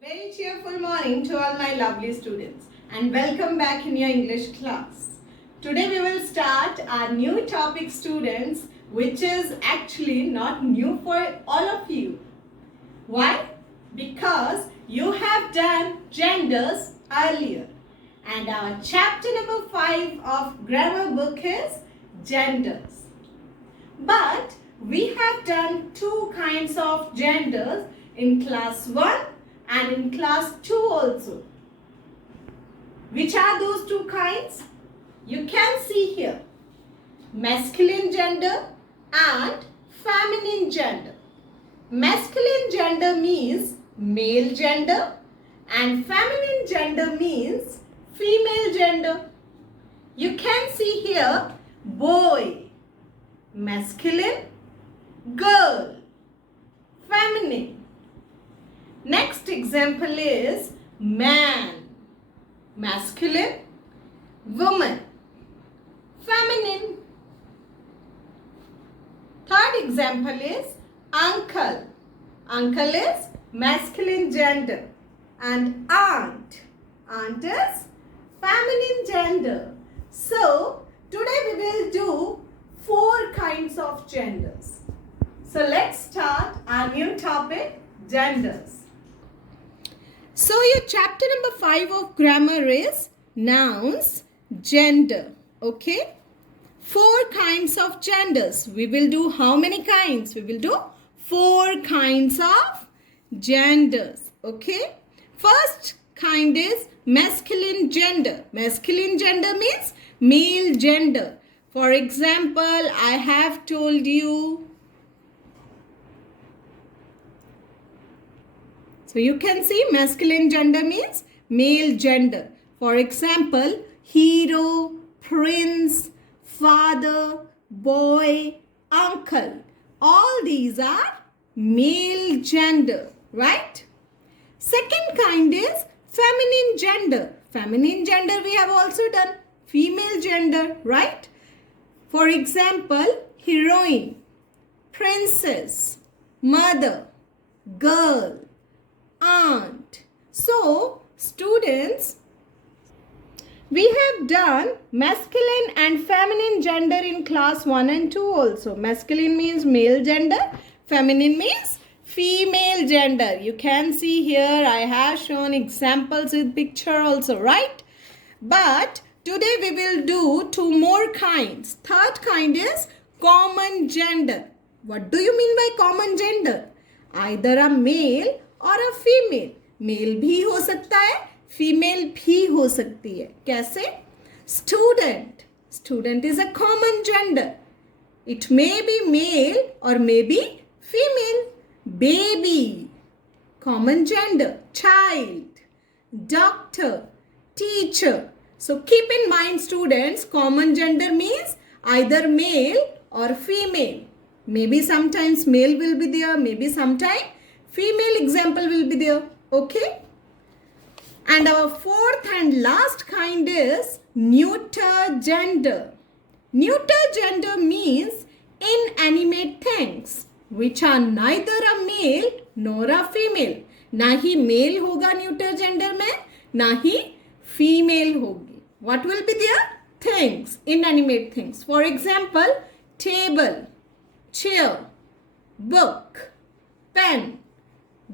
Very cheerful morning to all my lovely students and welcome back in your English class. Today we will start our new topic, students, which is actually not new for all of you. Why? Because you have done genders earlier and our chapter number 5 of grammar book is genders. But we have done two kinds of genders in class 1 and in class 2 also. Which are those two kinds? You can see here. Masculine gender and feminine gender. Masculine gender means male gender and feminine gender means female gender. You can see here boy, masculine, girl, feminine. Next example is man, masculine, woman, feminine. Third example is uncle. Uncle is masculine gender and aunt. Aunt is feminine gender. So today we will do 4 kinds of genders. So let's start our new topic, genders. So your chapter number 5 of grammar is nouns, gender. Okay? 4 kinds of genders. We will do how many kinds? We will do 4 kinds of genders. Okay? First kind is masculine gender. Masculine gender means male gender. For example, I have told you. So you can see masculine gender means male gender. For example, hero, prince, father, boy, uncle. All these are male gender, right? Second kind is feminine gender. Feminine gender we have also done. Female gender, right? For example, heroine, princess, mother, girl, aunt. So, students, we have done masculine and feminine gender in class 1 and 2 also. Masculine means male gender, feminine means female gender. You can see here I have shown examples with picture also, right? But today we will do 2 more kinds. Third kind is common gender. What do you mean by common gender? Either a male और a female. Mail भी हो सकता है, female भी हो सकती है. कैसे? Student. Student is a common gender. It may be male और may be female. Baby, common gender. Child, doctor, teacher. So keep in mind, students, common gender means either male or female. Maybe sometimes male will be there, maybe sometime female example will be there. Okay? And our fourth and last kind is neuter gender. Neuter gender means inanimate things which are neither a male nor a female. ना ही male होगा neuter gender में, ना ही female होगी. What will be there? Things, inanimate things. For example, table, chair, book, pen,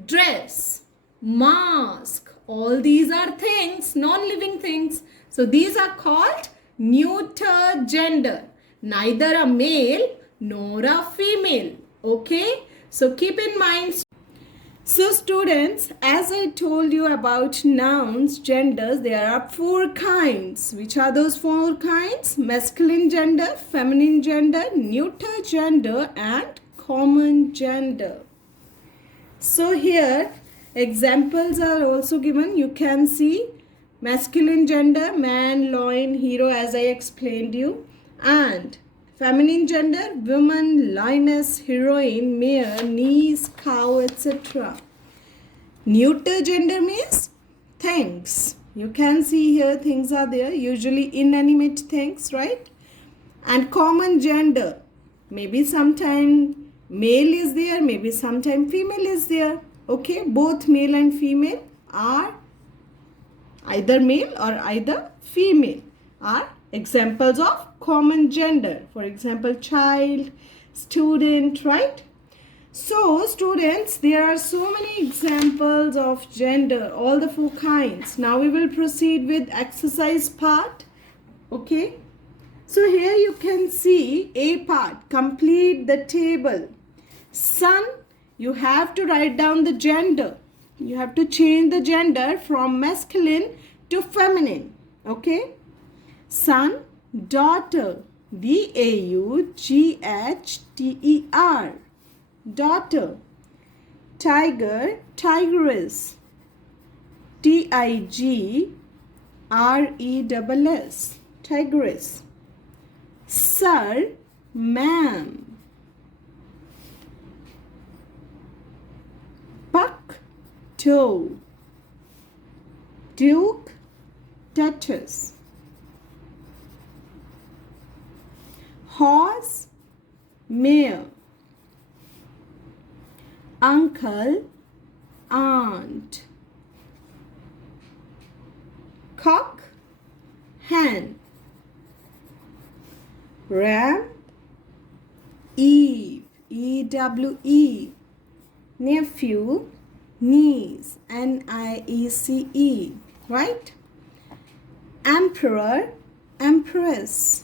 dress, mask. All these are things, non-living things. So these are called neuter gender. Neither a male nor a female. Okay? So keep in mind. So students, as I told you about nouns, genders, there are 4 kinds. Which are those 4 kinds? Masculine gender, feminine gender, neuter gender and common gender. So here examples are also given. You can see masculine gender, man, lion, hero, as I explained you, and feminine gender, woman, lioness, heroine, mare, niece, cow, etc. Neuter gender means things. You can see here things are there, usually inanimate things, right? And common gender, maybe sometime male is there, maybe sometime female is there. Okay, both male and female are either male or either female, are examples of common gender. For example, child, student, right? So students, there are so many examples of gender, all the four kinds. Now we will proceed with exercise part. Okay. So here you can see A part, complete the table. Son, you have to write down the gender. You have to change the gender from masculine to feminine. Okay. Son, daughter, D-A-U-G-H-T-E-R, daughter. Tiger, tigress, T-I-G-R-E-S-S, tigress. Sir, ma'am. Puck, toe. Duke, duchess. Horse, mare. Uncle, aunt. Cock, hen. Ram, Eve, E-W-E. Nephew, niece, N-I-E-C-E, right? Emperor, empress.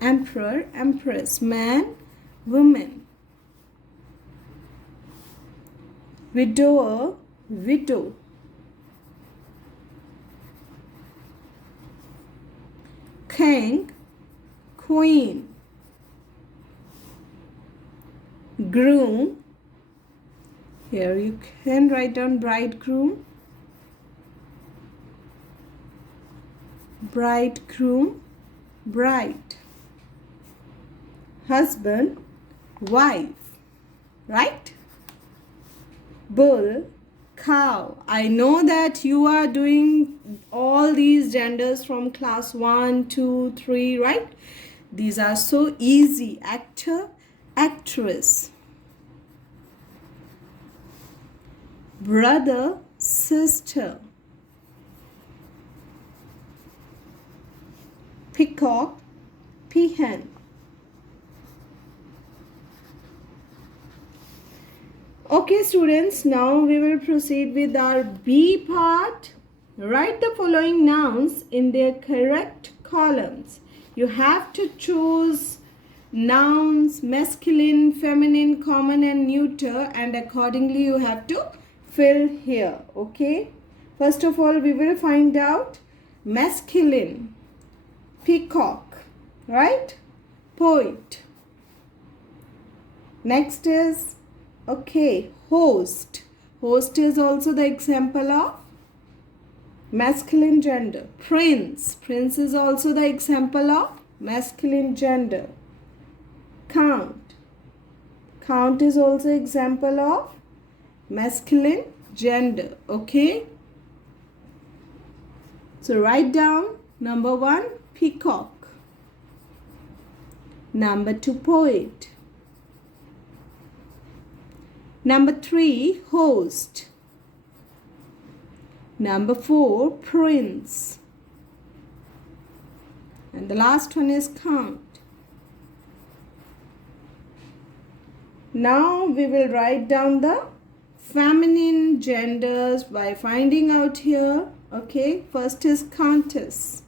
Emperor, empress. Man, woman. Widower, widow. King, queen. Groom, here you can write down bridegroom. Bridegroom, bride. Husband, wife, right? Bull, cow. I know that you are doing all these genders from class 1, 2, 3, right? These are so easy. Actor, actress. Brother, sister. Peacock, peahen. Okay students, now we will proceed with our B part. Write the following nouns in their correct columns. You have to choose nouns, masculine, feminine, common and neuter, and accordingly you have to fill here. Okay. First of all, we will find out masculine. Peacock, right? Poet. Next is, okay, host. Host is also the example of masculine gender. Prince. Prince is also the example of masculine gender. Count. Count is also example of masculine gender. Okay. So write down number 1, peacock. Number 2, poet. Number 3, host. Number 4, prince. And the last one is count. Now we will write down the feminine genders by finding out here. Okay, first is countess.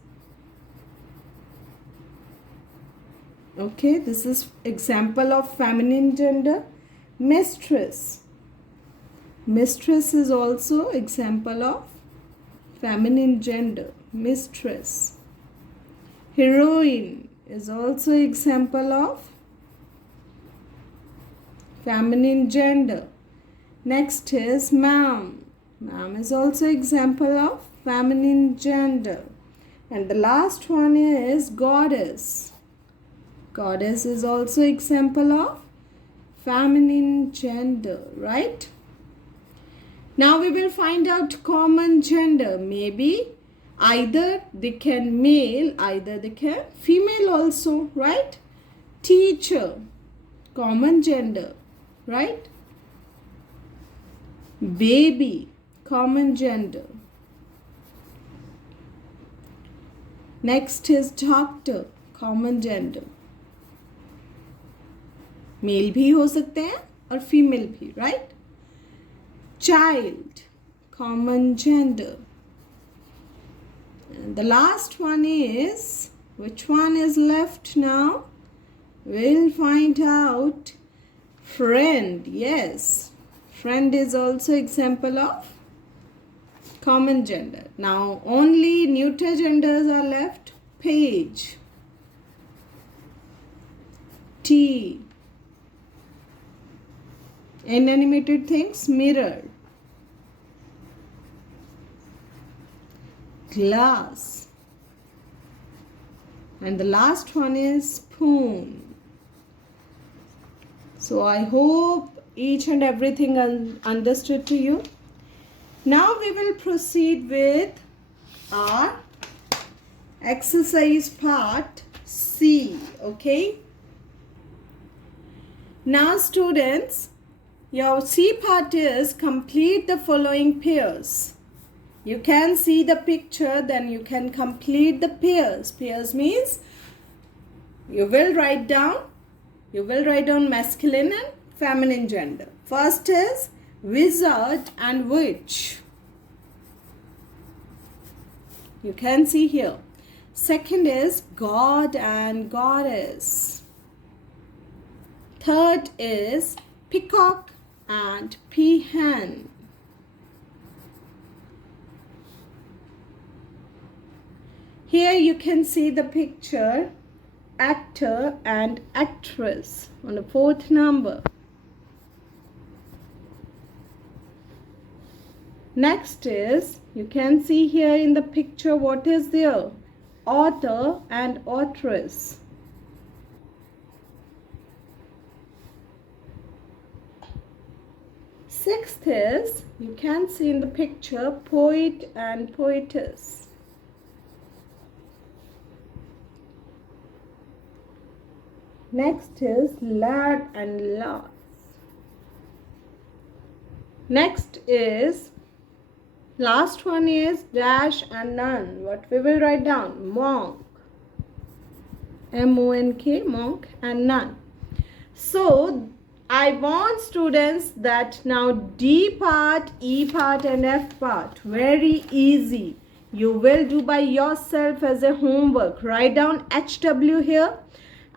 Okay, this is example of feminine gender. Mistress. Mistress is also example of feminine gender. Mistress. Heroine is also example of feminine gender. Next is ma'am. Ma'am is also example of feminine gender. And the last one is goddess. Goddess is also example of feminine gender, right? Now we will find out common gender. Maybe either they can male, either they can female also, right? Teacher, common gender, right? Baby, common gender. Next is doctor, common gender. Male भी हो सकते हैं और female भी, right? Child, common gender. And the last one is, which one is left now? We'll find out. Friend, yes. Friend is also example of common gender. Now only neuter genders are left. Page, tea. Inanimated things, mirror, glass, and the last one is spoon. So I hope each and everything understood to you. Now we will proceed with our exercise part C. Okay. Now students, your C part is complete the following pairs. You can see the picture, then you can complete the pairs. Pairs means you will write down masculine and feminine gender. First is wizard and witch. You can see here. Second is god and goddess. Third is peacock and peahen. Here you can see the picture actor and actress on the fourth number. Next is, you can see here in the picture what is there, author and authoress. Sixth is, you can see in the picture poet and poetess. Next is lad and lass. Next is, last one is dash and nun. What we will write down? Monk. M-O-N-K, monk and nun. So, I want students that now D part, E part and F part, very easy. You will do by yourself as a homework. Write down HW here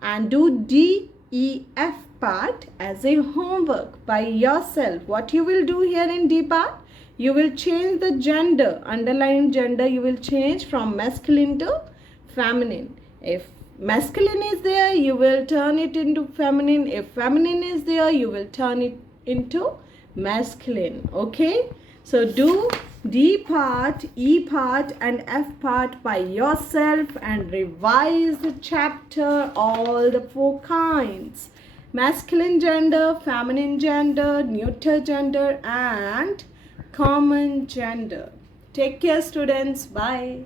and do D, E, F part as a homework by yourself. What you will do here in D part? You will change the gender, underline gender, you will change from masculine to feminine. If masculine is there, you will turn it into feminine. If feminine is there, you will turn it into masculine. Okay? So do D part, E part and F part by yourself and revise the chapter, all the 4 kinds. Masculine gender, feminine gender, neuter gender and common gender. Take care students. Bye.